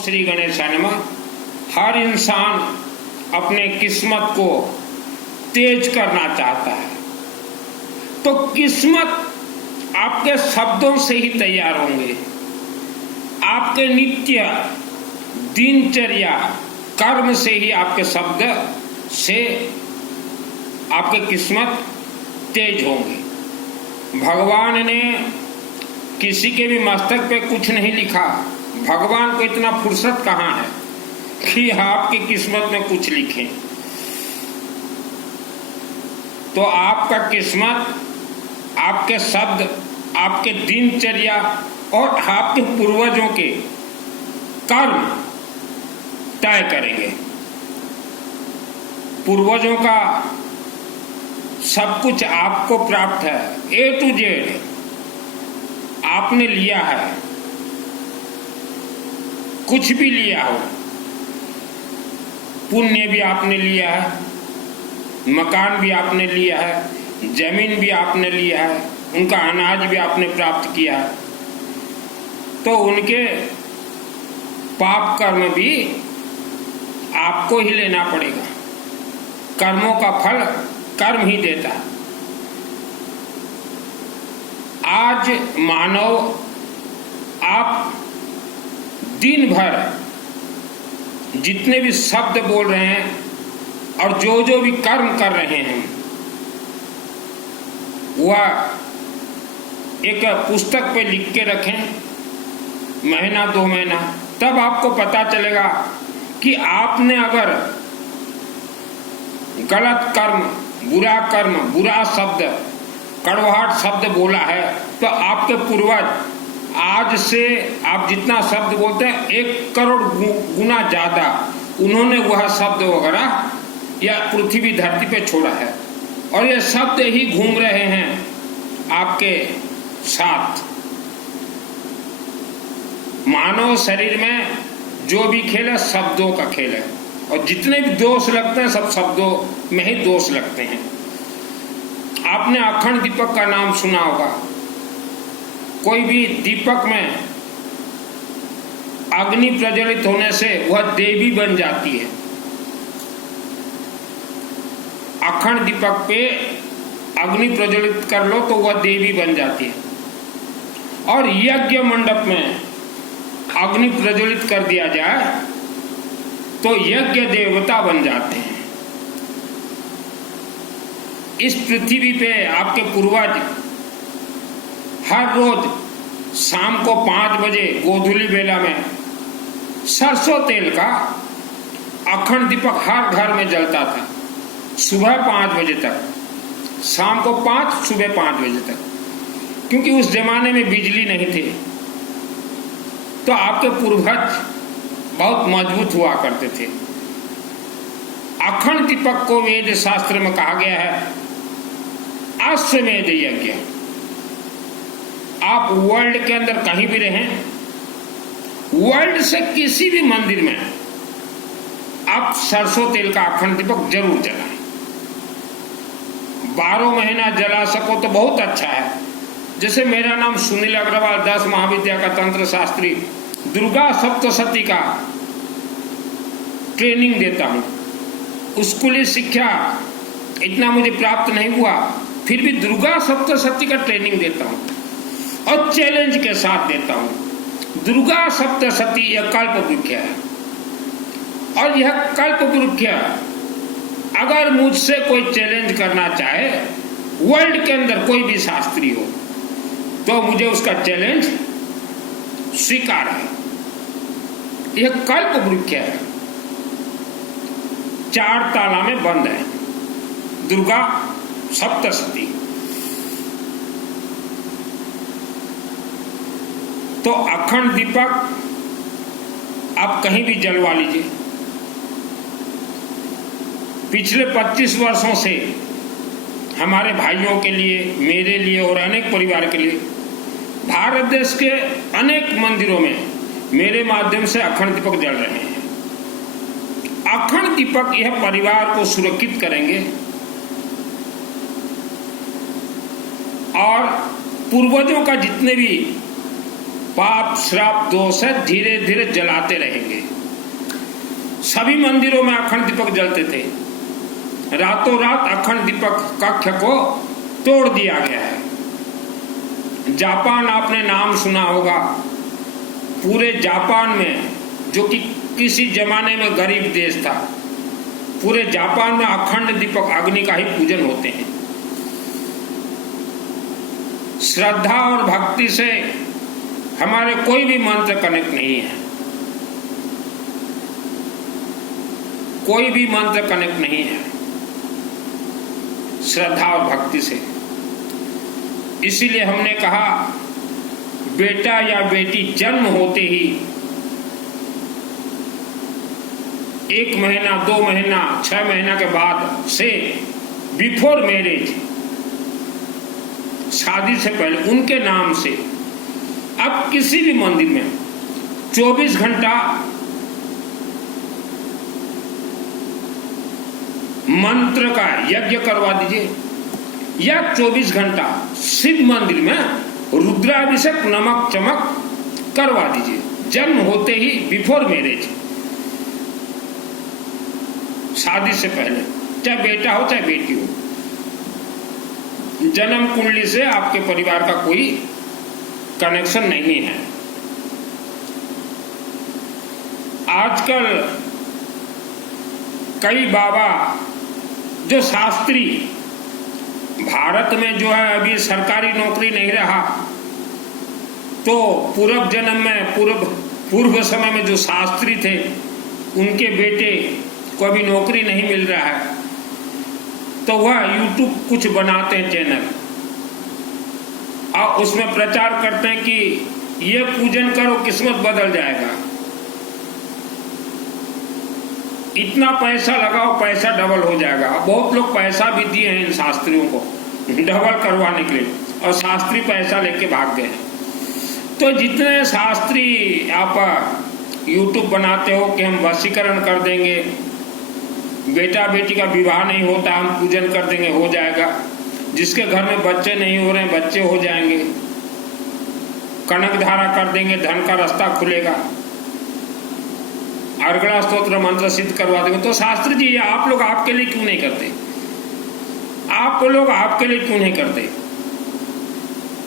श्री गणेशाय नमः। हर इंसान अपने किस्मत को तेज करना चाहता है, तो किस्मत आपके शब्दों से ही तैयार होंगे। आपके नित्य दिनचर्या कर्म से ही आपके शब्द से आपके किस्मत तेज होंगे। भगवान ने किसी के भी मस्तक पे कुछ नहीं लिखा। भगवान को इतना फुर्सत कहाँ है कि आपकी किस्मत में कुछ लिखें। तो आपका किस्मत, आपके शब्द, आपके दिनचर्या और आपके पूर्वजों के कर्म तय करेंगे। पूर्वजों का सब कुछ आपको प्राप्त है, A to Z आपने लिया है। कुछ भी लिया हो, पुण्य भी आपने लिया है, मकान भी आपने लिया है, जमीन भी आपने लिया है, उनका अनाज भी आपने प्राप्त किया है, तो उनके पाप कर्म भी आपको ही लेना पड़ेगा। कर्मों का फल कर्म ही देता है। आज मानव आप दिन भर जितने भी शब्द बोल रहे हैं और जो जो भी कर्म कर रहे हैं, वह एक पुस्तक पे लिख के रखें, महीना 2 महीना, तब आपको पता चलेगा कि आपने अगर गलत कर्म, बुरा शब्द, कड़वाहट शब्द बोला है, तो आपके पूर्वज आज से आप जितना शब्द बोलते हैं 1 करोड़ गुना ज्यादा उन्होंने वह शब्द वगैरह या पृथ्वी धरती पे छोड़ा है, और ये शब्द ही घूम रहे हैं आपके साथ। मानव शरीर में जो भी खेल है शब्दों का खेल है, और जितने भी दोष लगते हैं सब शब्दों में ही दोष लगते हैं। आपने अखंड दीपक का नाम सुना होगा। कोई भी दीपक में अग्नि प्रज्वलित होने से वह देवी बन जाती है। अखंड दीपक पे अग्नि प्रज्वलित कर लो तो वह देवी बन जाती है। और यज्ञ मंडप में अग्नि प्रज्वलित कर दिया जाए तो यज्ञ देवता बन जाते हैं। इस पृथ्वी पे आपके पूर्वज हर रोज शाम को 5 बजे गोधूली बेला में सरसों तेल का अखंड दीपक हर घर में जलता था। सुबह 5 बजे तक, शाम को 5, सुबह 5 बजे तक, क्योंकि उस जमाने में बिजली नहीं थी। तो आपके पूर्वज बहुत मजबूत हुआ करते थे। अखंड दीपक को वेद शास्त्र में कहा गया है अश्वमेध यज्ञ। आप वर्ल्ड के अंदर कहीं भी रहें, वर्ल्ड से किसी भी मंदिर में आप सरसों तेल का अखंड दीपक जरूर जलाएं। 12 महीना जला सको तो बहुत अच्छा है। जैसे मेरा नाम सुनील अग्रवाल, 10 महाविद्या का तंत्र शास्त्री, दुर्गा सप्तशती का ट्रेनिंग देता हूं। स्कूली शिक्षा इतना मुझे प्राप्त नहीं हुआ, फिर भी दुर्गा सप्तशती का ट्रेनिंग देता हूं और चैलेंज के साथ देता हूं। दुर्गा सप्तशती यह कल्प वृक्ष है, और यह कल्प वृक्ष अगर मुझसे कोई चैलेंज करना चाहे, वर्ल्ड के अंदर कोई भी शास्त्री हो, तो मुझे उसका चैलेंज स्वीकार है। यह कल्प वृक्ष है, 4 ताला में बंद है, दुर्गा सप्तशती। तो अखंड दीपक आप कहीं भी जलवा लीजिए। पिछले 25 वर्षों से हमारे भाइयों के लिए, मेरे लिए और अनेक परिवार के लिए भारत देश के अनेक मंदिरों में मेरे माध्यम से अखंड दीपक जल रहे हैं। अखंड दीपक यह परिवार को सुरक्षित करेंगे और पूर्वजों का जितने भी पाप श्राप दोष है, धीरे धीरे जलाते रहेंगे। सभी मंदिरों में अखंड दीपक जलते थे, रातों रात अखंड दीपक कक्ष को तोड़ दिया गया है। जापान, आपने नाम सुना होगा, पूरे जापान में, जो कि किसी जमाने में गरीब देश था, पूरे जापान में अखंड दीपक अग्नि का ही पूजन होते हैं। श्रद्धा और भक्ति से हमारे कोई भी मंत्र कनेक्ट नहीं है, कोई भी मंत्र कनेक्ट नहीं है श्रद्धा और भक्ति से। इसीलिए हमने कहा बेटा या बेटी जन्म होते ही 1 महीना, 2 महीना, 6 महीना के बाद से, बिफोर मैरिज, शादी से पहले, उनके नाम से अब किसी भी मंदिर में 24 घंटा मंत्र का यज्ञ करवा दीजिए, या 24 घंटा शिव मंदिर में रुद्राभिषेक नमक चमक करवा दीजिए, जन्म होते ही, बिफोर मैरिज, शादी से पहले, चाहे बेटा हो चाहे बेटी हो। जन्म कुंडली से आपके परिवार का कोई कनेक्शन नहीं है। आजकल कई बाबा जो शास्त्री, भारत में जो है अभी सरकारी नौकरी नहीं रहा, तो पूर्व जन्म में, पूर्व समय में जो शास्त्री थे, उनके बेटे को अभी नौकरी नहीं मिल रहा है, तो वह यूट्यूब कुछ बनाते हैं चैनल, और उसमें प्रचार करते हैं कि ये पूजन करो किस्मत बदल जाएगा, इतना पैसा लगाओ पैसा डबल हो जाएगा। बहुत लोग पैसा भी दिए हैं इन शास्त्रियों को डबल करवाने के लिए, और शास्त्री पैसा लेके भाग गए। तो जितने शास्त्री आप यूट्यूब बनाते हो कि हम वशीकरण कर देंगे, बेटा बेटी का विवाह नहीं होता हम पूजन कर देंगे हो जाएगा, जिसके घर में बच्चे नहीं हो रहे हैं बच्चे हो जाएंगे, कनक धारा कर देंगे धन का रास्ता खुलेगा, अर्गड़ा स्तोत्र मंत्र सिद्ध करवा देंगे, तो शास्त्री जी आप लोग आपके लिए क्यों नहीं करते? आप लोग आपके लिए क्यों नहीं करते?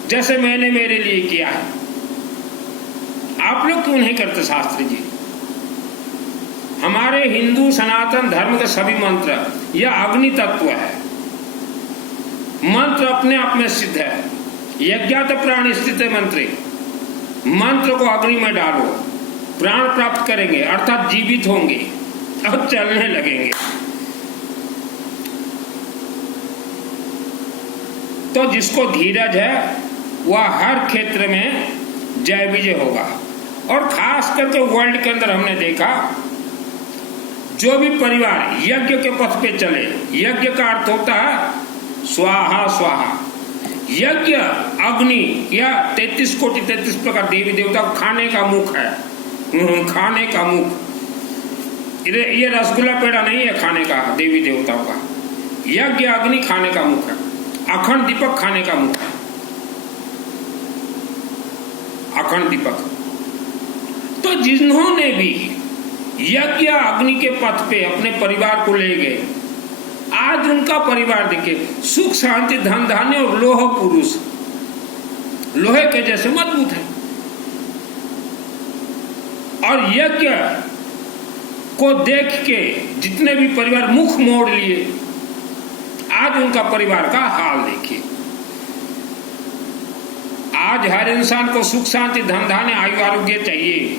जैसे मैंने मेरे लिए किया है, आप लोग क्यों नहीं करते? शास्त्री जी, हमारे हिंदू सनातन धर्म के सभी मंत्र, यह अग्नि तत्व है, मंत्र अपने आप में सिद्ध है। यज्ञात प्राण स्थित मंत्री, मंत्र को अग्नि में डालो, प्राण प्राप्त करेंगे, अर्थात जीवित होंगे और चलने लगेंगे। तो जिसको धीरज है वह हर क्षेत्र में जय विजय होगा। और खास करके वर्ल्ड के अंदर हमने देखा, जो भी परिवार यज्ञ के पथ पे चले, यज्ञ का अर्थ होता है स्वाहा स्वाहा, यज्ञ अग्नि या 33 कोटि 33 प्रकार देवी देवता को खाने का मुख है, खाने का मुख। ये रसगुल्ला पेड़ा नहीं है खाने का देवी देवताओं का, यज्ञ अग्नि खाने का मुख है, अखंड दीपक खाने का मुख है, अखंड दीपक। तो जिन्होंने भी यज्ञ अग्नि के पथ पे अपने परिवार को ले गए, आज उनका परिवार देखिए सुख शांति धन धान्य और लोह पुरुष, लोहे के जैसे मजबूत है। और यज्ञ को देख के जितने भी परिवार मुख मोड़ लिए, आज उनका परिवार का हाल देखिए। आज हर इंसान को सुख शांति धन धान्य आयु आरोग्य चाहिए।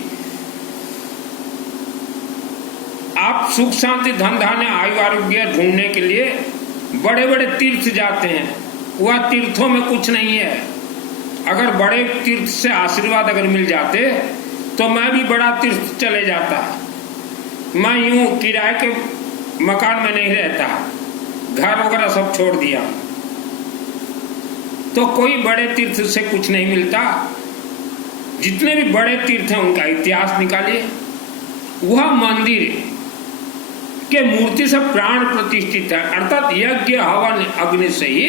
आप सुख शांति धन धान्य आयु आरोग्य ढूंढने के लिए बड़े बड़े तीर्थ जाते हैं, वह तीर्थों में कुछ नहीं है। अगर बड़े तीर्थ से आशीर्वाद अगर मिल जाते तो मैं भी बड़ा तीर्थ चले जाता। मैं यूं किराए के मकान में नहीं रहता, घर वगैरह सब छोड़ दिया। तो कोई बड़े तीर्थ से कुछ नहीं मिलता। जितने भी बड़े तीर्थ हैं उनका इतिहास निकालिए, वह मंदिर के मूर्ति सब प्राण प्रतिष्ठित है, अर्थात यज्ञ हवन अग्नि से ही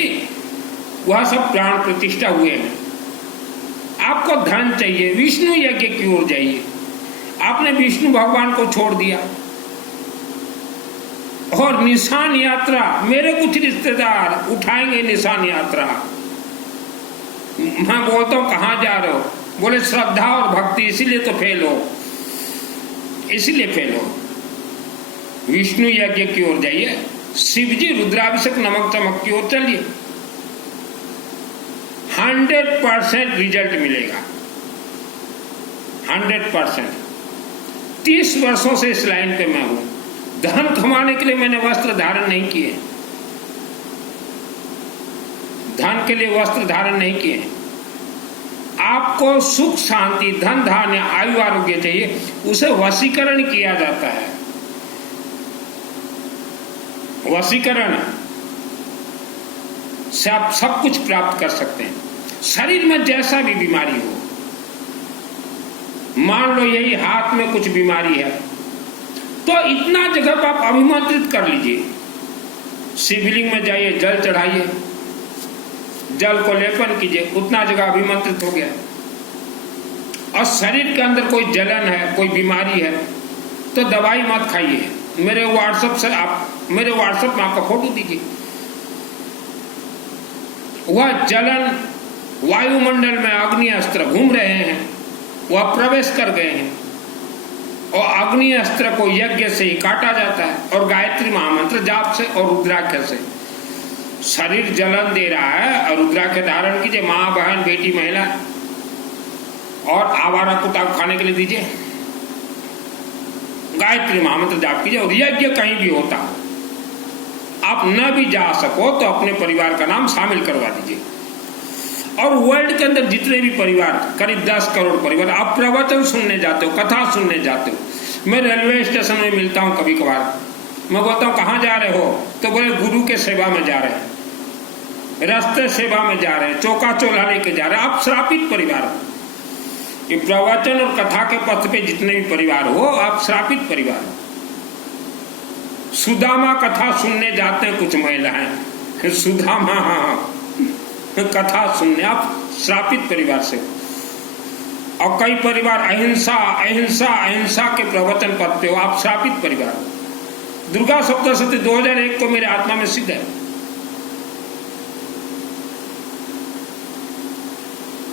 वह सब प्राण प्रतिष्ठा हुए हैं। आपको धन चाहिए, विष्णु यज्ञ की ओर जाइए। आपने विष्णु भगवान को छोड़ दिया और निशान यात्रा, मेरे कुछ रिश्तेदार उठाएंगे निशान यात्रा। मैं बोलता हूं कहां जा रहे हो? बोले श्रद्धा और भक्ति, इसीलिए तो फेल हो, इसीलिए फेल हो। विष्णु यज्ञ की ओर जाइए, शिवजी रुद्राभिषेक नमक चमक की ओर चलिए, 100% रिजल्ट मिलेगा, 100%। 30 वर्षों से इस लाइन पे मैं हूं। धन कमाने के लिए मैंने वस्त्र धारण नहीं किए, धन के लिए वस्त्र धारण नहीं किए। आपको सुख शांति धन धान्य आयु आरोग्य चाहिए, उसे वशीकरण किया जाता है। वशीकरण से आप सब कुछ प्राप्त कर सकते हैं। शरीर में जैसा भी बीमारी हो, मान लो यही हाथ में कुछ बीमारी है, तो इतना जगह पर आप अभिमंत्रित कर लीजिए। शिवलिंग में जाइए, जल चढ़ाइए, जल को लेपन कीजिए, उतना जगह अभिमंत्रित हो गया। और शरीर के अंदर कोई जलन है, कोई बीमारी है, तो दवाई मत खाइए। मेरे व्हाट्सएप में आपका फोटो दीजिए। वह जलन वायुमंडल में अग्नि अस्त्र घूम रहे हैं, वह प्रवेश कर गए हैं, और अग्नि अस्त्र को यज्ञ से ही काटा जाता है, और गायत्री महामंत्र जाप से और रुद्राक्ष से। शरीर जलन दे रहा है और रुद्राक्ष धारण कीजिए, माँ बहन बेटी महिला, और आवारा कुत्ता खाने के लिए दीजिए, गायत्री महामंत्र जाप कीजिए। और यज्ञ कहीं भी होता हो, आप न भी जा सको तो अपने परिवार का नाम शामिल करवा दीजिए। और वर्ल्ड के अंदर जितने भी परिवार, करीब 10 करोड़ परिवार, आप प्रवचन सुनने जाते हो, कथा सुनने जाते हो। मैं रेलवे स्टेशन में मिलता हूं कभी कभार, मैं बोलता हूं कहां जा रहे हो? तो बोले गुरु के सेवा में जा रहे हैं, रास्ते सेवा में जा रहे हैं, चौका चोला लेके जा रहे हैं। आप श्रापित परिवार हो। ये प्रवचन और कथा के पथ पे जितने भी परिवार हो, आप श्रापित परिवार हो। सुदामा कथा सुनने जाते हैं कुछ महिलाएं, सुदामा कथा सुनने, आप श्रापित परिवार से। और कई परिवार अहिंसा अहिंसा अहिंसा के प्रवचन पढ़ते हो, आप श्रापित परिवार हो। दुर्गा सप्तशती 2001 को मेरे आत्मा में सिद्ध है।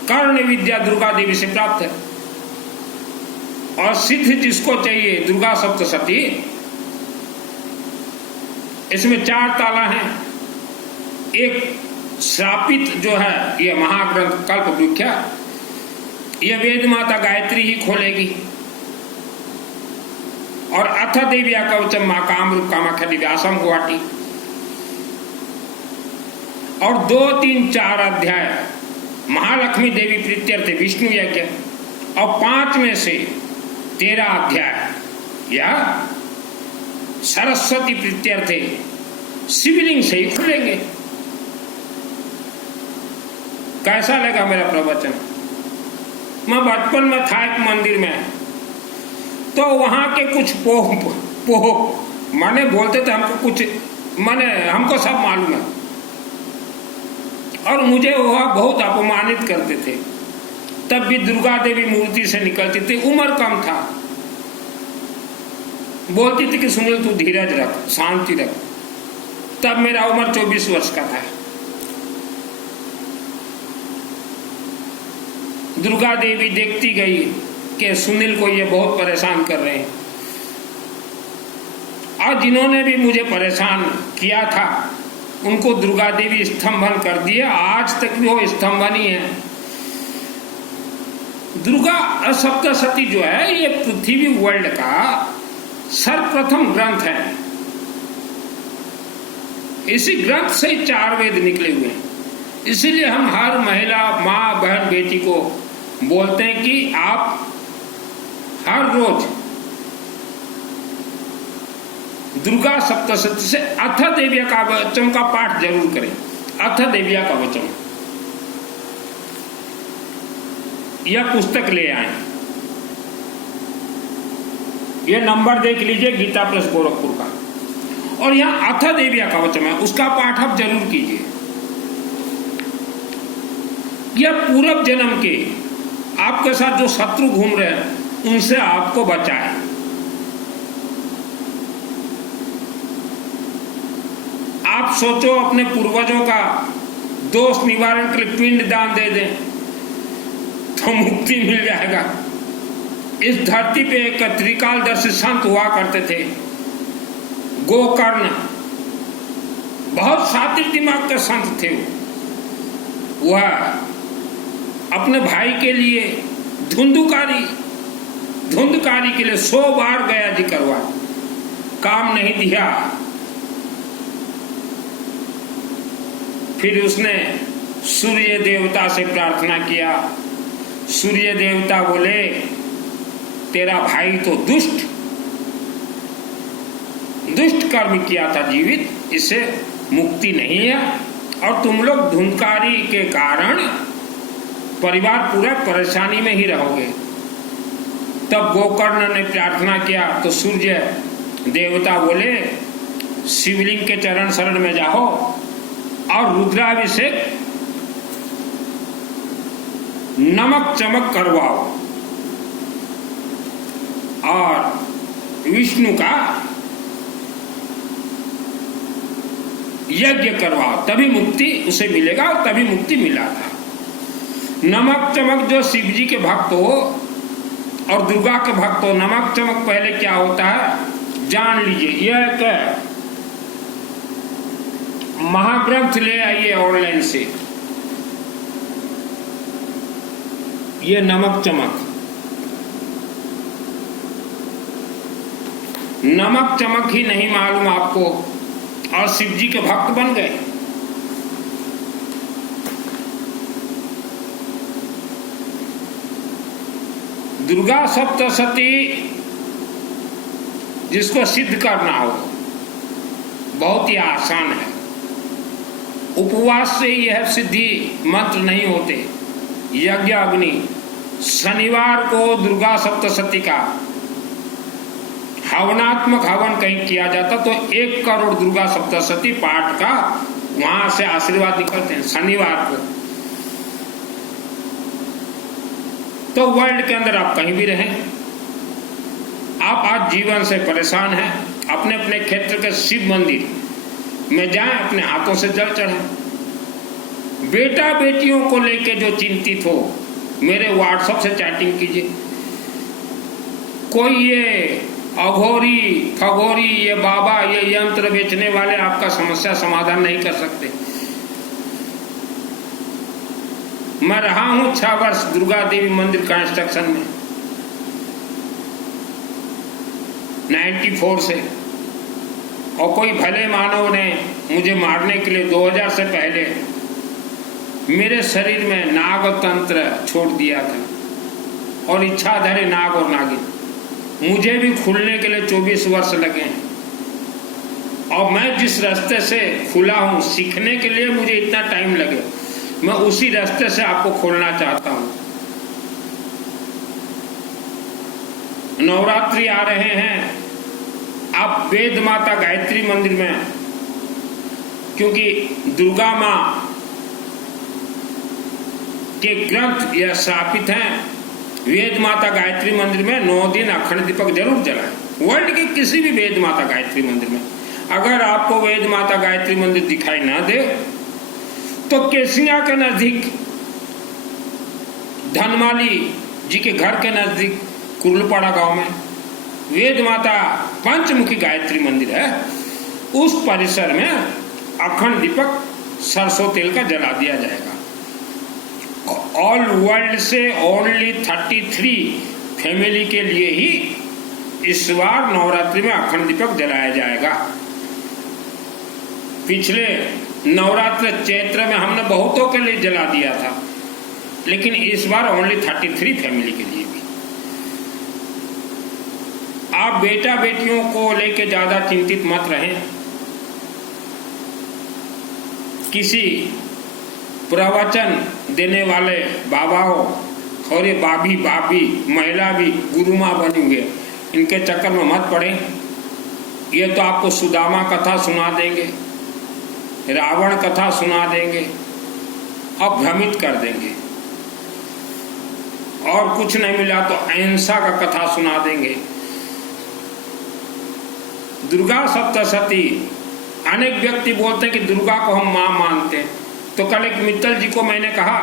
कर्ण विद्या दुर्गा देवी से प्राप्त है, और सिद्ध जिसको चाहिए दुर्गा सप्तशती, इसमें 4 ताला हैं। एक श्रापित जो है ये महाग्रंथ कल्प वृक्ष, ये वेद माता गायत्री ही खोलेगी। और अथ देव्या कवचम मां कामरूप कामाख्या दिव्यासम गुवाहाटी। और 2, 3, 4 अध्याय महालक्ष्मी देवी प्रीत्यर्थ विष्णु यज्ञ, और 5 में से 13 अध्याय या सरस्वती प्रीत्यर्थे शिवलिंग से ही खुलेंगे। कैसा लगा मेरा प्रवचन? मैं बचपन में था एक मंदिर में, तो वहां के कुछ पोह माने बोलते थे हमको, कुछ माने हमको सब मालूम है, और मुझे वह बहुत अपमानित करते थे। तब भी दुर्गा देवी मूर्ति से निकलती थी, उम्र कम था, बोलती थी कि सुनील तू धीरज रख, शांति रख। तब मेरा उम्र 24 वर्ष का था। दुर्गा देवी देखती गई कि सुनील को ये बहुत परेशान कर रहे हैं, और जिन्होंने भी मुझे परेशान किया था उनको दुर्गा देवी स्तंभन कर दिया। आज तक भी वो स्तंभन ही है। दुर्गा सप्तशती जो है ये पृथ्वी वर्ल्ड का सर्वप्रथम ग्रंथ है। इसी ग्रंथ से 4 वेद निकले हुए हैं। इसीलिए हम हर महिला, माँ, बहन, बेटी को बोलते हैं कि आप हर रोज दुर्गा सप्तशती से अथ देव्या का वचन का पाठ जरूर करें। अथ देव्या का वचन यह पुस्तक ले आए। यह नंबर देख लीजिए, गीता प्रेस गोरखपुर का, और यहां अथ देव्या का वचन है, उसका पाठ आप जरूर कीजिए। यह पूर्व जन्म के आपके साथ जो शत्रु घूम रहे हैं उनसे आपको बचाए। आप सोचो अपने पूर्वजों का दोष निवारण के लिए पिंड दान दे दें तो मुक्ति मिल जाएगा। इस धरती पे एक त्रिकालदर्शी संत हुआ करते थे, गोकर्ण, बहुत शातिर दिमाग के संत थे। वह अपने भाई के लिए धुंधकारी के लिए 100 बार गया जी करवा, काम नहीं दिया। फिर उसने सूर्य देवता से प्रार्थना किया। सूर्य देवता बोले तेरा भाई तो दुष्ट कर्म किया था जीवित, इससे मुक्ति नहीं है और तुम लोग धुंधकारी के कारण परिवार पूरा परेशानी में ही रहोगे। तब गोकर्ण ने प्रार्थना किया तो सूर्य देवता बोले शिवलिंग के चरण शरण में जाओ और रुद्राभिषेक नमक चमक करवाओ और विष्णु का यज्ञ करवाओ, तभी मुक्ति उसे मिलेगा। और तभी मुक्ति मिला था। नमक चमक जो शिव जी के भक्त हो और दुर्गा के भक्त हो, नमक चमक पहले क्या होता है जान लीजिए। यह एक महाग्रंथ ले आइए ऑनलाइन से, ये नमक चमक ही नहीं मालूम आपको और शिव जी के भक्त बन गए। दुर्गा सप्तशती जिसको सिद्ध करना हो बहुत ही आसान है। उपवास से ही यह सिद्धि मंत्र नहीं होते। यज्ञ अग्नि शनिवार को दुर्गा सप्तशती का हवनात्मक हवन कहीं किया जाता तो 1 करोड़ दुर्गा सप्तशती पाठ का वहां से आशीर्वाद निकलते हैं शनिवार को। तो वर्ल्ड के अंदर आप कहीं भी रहें, आप आज जीवन से परेशान हैं, अपने अपने क्षेत्र के शिव मंदिर में जाएं, अपने हाथों से जल चढ़ाएं। बेटा बेटियों को लेके जो चिंतित हो मेरे व्हाट्सएप से चैटिंग कीजिए। कोई ये अघोरी खगोरी ये बाबा ये यंत्र बेचने वाले आपका समस्या समाधान नहीं कर सकते। मैं रहा हूं 6 वर्ष दुर्गा देवी मंदिर कंस्ट्रक्शन में 94 से, और कोई भले मानव ने मुझे मारने के लिए 2000 से पहले मेरे शरीर में नाग तंत्र छोड़ दिया था और इच्छाधारी नाग और नागिन मुझे भी खुलने के लिए 24 वर्ष लगे। और मैं जिस रास्ते से खुला हूं सीखने के लिए मुझे इतना टाइम लगे, मैं उसी रास्ते से आपको खोलना चाहता हूं। नवरात्रि आ रहे हैं, आप वेद माता गायत्री मंदिर में, क्योंकि दुर्गा मां के ग्रंथ यह स्थापित हैं, वेद माता गायत्री मंदिर में 9 दिन अखंड दीपक जरूर जलाएं। वर्ल्ड के किसी भी वेद माता गायत्री मंदिर में। अगर आपको वेद माता गायत्री मंदिर दिखाई ना दे तो केसिया के नजदीक धनमाली जी के घर के नजदीक कुर्लपाड़ा गांव में वेद माता पंचमुखी गायत्री मंदिर है। उस परिसर में अखंड दीपक सरसों तेल का जला दिया जाएगा। ऑल वर्ल्ड से ओनली 33 फैमिली के लिए ही इस बार नवरात्रि में अखंड दीपक जलाया जाएगा। पिछले नवरात्र चैत्र में हमने बहुतों के लिए जला दिया था, लेकिन इस बार ओनली 33 फैमिली के लिए भी। आप बेटा बेटियों को लेकर ज्यादा चिंतित मत रहें। किसी प्रवचन देने वाले बाबाओं और ये बाबी महिला भी गुरु माँ बनी हुई है, इनके चक्कर में मत पड़े। ये तो आपको सुदामा कथा सुना देंगे, रावण कथा सुना देंगे और भ्रमित कर देंगे। और कुछ नहीं मिला तो अहिंसा का कथा सुना देंगे। दुर्गा सप्तशती, अनेक व्यक्ति बोलते हैं कि दुर्गा को हम माँ मानते हैं। तो कल एक मित्तल जी को मैंने कहा,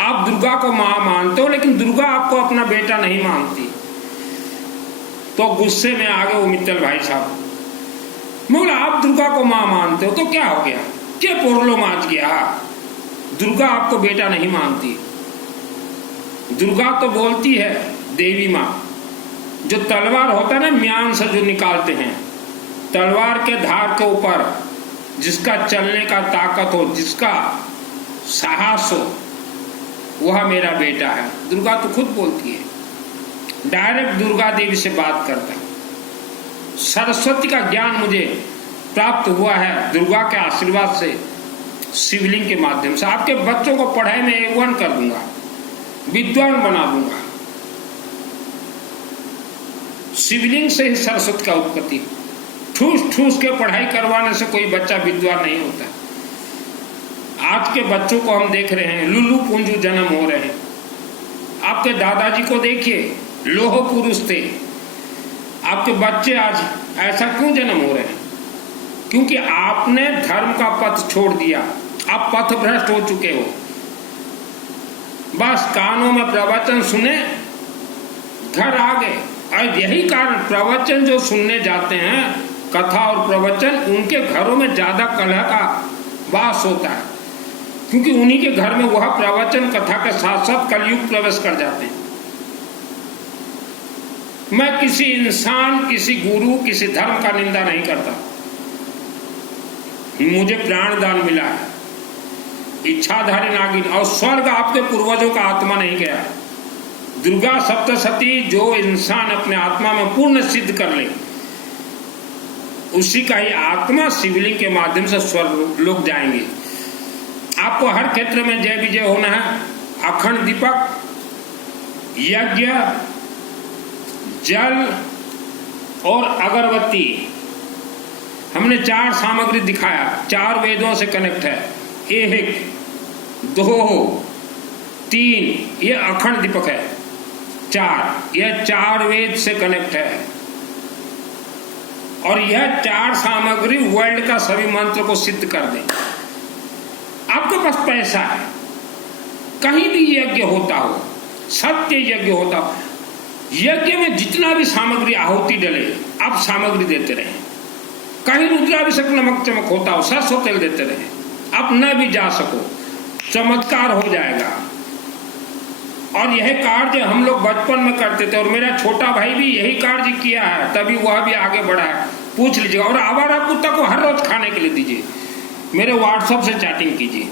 आप दुर्गा को माँ मानते हो लेकिन दुर्गा आपको अपना बेटा नहीं मानती। तो गुस्से में आ गए वो मित्तल भाई साहब। मैं बोला आप दुर्गा को माँ मानते हो तो क्या हो गया, क्या पोरलो माच गया, दुर्गा आपको बेटा नहीं मानती। दुर्गा तो बोलती है देवी माँ, जो तलवार होता है ना म्यान से जो निकालते हैं, तलवार के धार के ऊपर जिसका चलने का ताकत हो, जिसका साहस हो, वह मेरा बेटा है। दुर्गा तो खुद बोलती है, डायरेक्ट दुर्गा देवी से बात करता है। सरस्वती का ज्ञान मुझे प्राप्त हुआ है दुर्गा के आशीर्वाद से, शिवलिंग के माध्यम से। आपके बच्चों को पढ़ाई में A1 कर दूंगा, विद्वान बना दूंगा। शिवलिंग से ही सरस्वती का उत्पत्ति। ठूस ठूस के पढ़ाई करवाने से कोई बच्चा विद्वान नहीं होता। आज के बच्चों को हम देख रहे हैं, लुल्लू पुंजू जन्म हो रहे हैं। आपके दादाजी को देखिए, लोह पुरुष थे। आपके बच्चे आज ऐसा क्यों जन्म हो रहे हैं? क्योंकि आपने धर्म का पथ छोड़ दिया, आप पथभ्रष्ट हो चुके हो। बस कानों में प्रवचन सुने, घर आ गए। और यही कारण प्रवचन जो सुनने जाते हैं, कथा और प्रवचन, उनके घरों में ज्यादा कलह का वास होता है, क्योंकि उन्हीं के घर में वह प्रवचन कथा के साथ साथ कलयुग प्रवेश कर जाते हैं। मैं किसी इंसान, किसी गुरु, किसी धर्म का निंदा नहीं करता। मुझे प्राणदान मिला है, इच्छाधारी नागिन, और स्वर्ग आपके पूर्वजों का आत्मा नहीं गया। दुर्गा सप्तशती जो इंसान अपने आत्मा में पूर्ण सिद्ध कर ले, उसी का ही आत्मा शिवलिंग के माध्यम से स्वर्ग लोग जाएंगे। आपको हर क्षेत्र में जय विजय होना है। अखंड दीपक, यज्ञ, जल और अगरबत्ती, हमने 4 सामग्री दिखाया, 4 वेदों से कनेक्ट है। 1, 2, 3, ये अखंड दीपक है। 4, यह 4 वेद से कनेक्ट है। और यह 4 सामग्री वर्ल्ड का सभी मंत्र को सिद्ध कर दे। आपके पास पैसा है, कहीं भी यज्ञ होता हो, सत्य यज्ञ होता हो, यज्ञ में जितना भी सामग्री आहुति डले, आप सामग्री देते रहें। कहीं रुद्राभिषेक नमक चमक होता हो, सरसों तेल देते रहें। आप न भी जा सको, चमत्कार हो जाएगा। और यह कार्य हम लोग बचपन में करते थे, और मेरा छोटा भाई भी यही कार्य किया है, तभी वह भी आगे बढ़ा है। पूछ लीजिएगा। और आवारा कुत्ता को हर रोज खाने के लिए दीजिए, मेरे व्हाट्सएप से चैटिंग कीजिए।